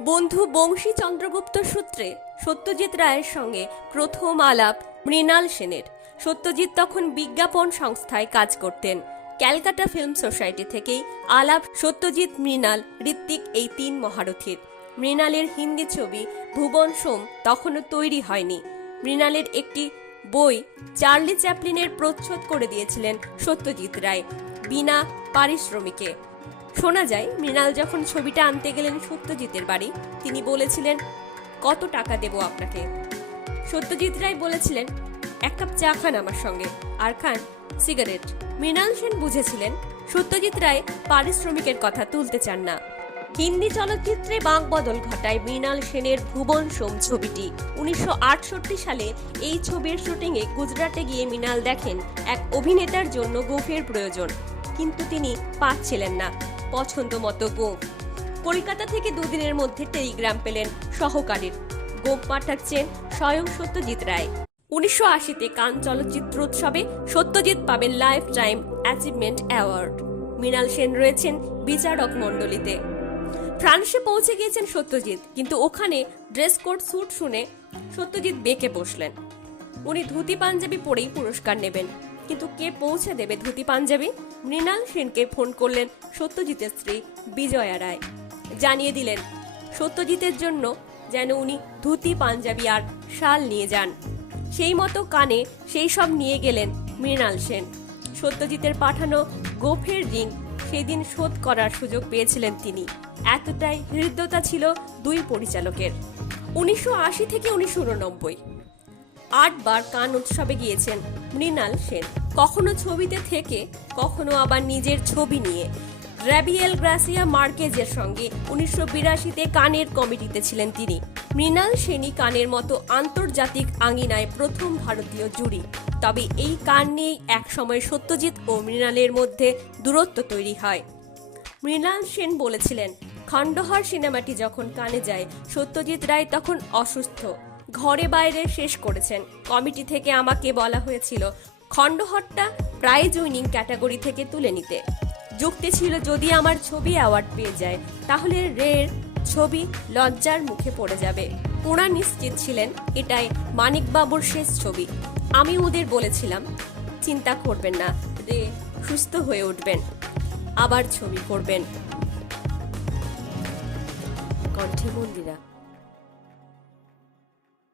বন্ধু বংশী চন্দ্রগুপ্ত সূত্রে সত্যজিৎ রায়ের সঙ্গে প্রথম আলাপ মৃণাল সেনের। সত্যজিৎ তখন বিজ্ঞাপন সংস্থায় কাজ করতেন। ক্যালকাটা ফিল্ম সোসাইটি থেকেই আলাপ সত্যজিৎ, মৃণাল, ঋত্বিক এই তিন মহারথীর। মৃণালের হিন্দি ছবি ভুবন সোম তখনও তৈরি হয়নি। মৃণালের একটি বই চার্লি চ্যাপলিনের প্রচ্ছদ করে দিয়েছিলেন সত্যজিৎ রায় বিনা পারিশ্রমিকে। শোনা যায় মৃণাল যখন ছবিটা আনতে গেলেন সত্যজিতের বাড়ি, তিনি বলেছিলেন, কত টাকা দেব আপনাকে? সত্যজিৎ রায় বলেছিলেন, এক কাপ চা খান আমার সঙ্গে, আর খান সিগারেট। মৃণাল সেন বুঝেছিলেন সত্যজিৎ রায় পারিশ্রমিকের কথা তুলতে চান না। হিন্দি চলচ্চিত্রে বাঁকবদল ঘটায় মৃণাল সেনের ভুবন সোম ছবিটি। 1968 সালে এই ছবির শুটিংয়ে গুজরাটে গিয়ে মৃণাল দেখেন এক অভিনেতার জন্য গোঁফের প্রয়োজন, কিন্তু তিনি পাচ্ছিলেন না পছন্দ মতো গোঁফ। কলকাতা থেকে দুদিনের মধ্যে টেলিগ্রাম পেলেন সহকারীর, গোঁফ পাঠাচ্ছেন স্বয়ং সত্যজিৎ রায়। 1980-তে কান চলচ্চিত্র উৎসবে সত্যজিৎ পাবেন life time achievement award. Mrinal Sen রয়েছেন বিচারক মণ্ডলীতে। ফ্রান্সে পৌঁছে গিয়েছেন সত্যজিৎ, কিন্তু ওখানে ড্রেস কোড স্যুট শুনে সত্যজিৎ বেঁকে বসলেন। উনি ধুতি পাঞ্জাবি পরেই পুরস্কার নেবেন, কিন্তু কে পৌঁছে দেবে ধুতি পাঞ্জাবি? মৃণাল সেনকে ফোন করলেন সত্যজিতের স্ত্রী বিজয়া রায়, জানিয়ে দিলেন সত্যজিতের জন্য যেন উনি ধুতি পাঞ্জাবি আর শাল নিয়ে যান। সেই মতো কানে সেই সব নিয়ে গেলেন মৃণাল সেন। সত্যজিতের পাঠানো গোঁফের রিং সেদিন শোধ করার সুযোগ পেয়েছিলেন তিনি। এতটাই হৃদ্যতা ছিল দুই পরিচালকের। 1980 থেকে 1989 8 বার কান উৎসবে গিয়েছেন মৃণাল সেন, কখনো ছবিতে থেকে, কখনো আবার নিজের ছবি নিয়ে। গ্যাব্রিয়েল গার্সিয়া মার্কেজের সঙ্গে 1982-তে কানের কমিটিতে ছিলেন তিনি। মৃণাল সেনই কানের মতো আন্তর্জাতিক আঙিনায় প্রথম ভারতীয় জুরি। তবে এই কান নিয়েই একসময় সত্যজিৎ ও মৃণালের মধ্যে দূরত্ব তৈরি হয়। মৃণাল সেন বলেছিলেন, খণ্ডহর সিনেমাটি যখন কানে যায়, সত্যজিৎ রায় তখন অসুস্থ, ঘরে বাইরে শেষ করেছেন। কমিটি থেকে আমাকে বলা হয়েছিল খণ্ডহরটা প্রাইজ উইনিং ক্যাটাগরি থেকে তুলে নিতে। যুক্তি ছিল, যদি আমার ছবি অ্যাওয়ার্ড পেয়ে যায় তাহলে রের ছবি লজ্জার মুখে পড়ে যাবে। ওরা নিশ্চিত ছিলেন এটাই মানিকবাবুর শেষ ছবি। আমি ওদের বলেছিলাম, চিন্তা করবেন না, রে সুস্থ হয়ে উঠবেন, আবার ছবি করবেন। কণ্ঠে মন্দিরা।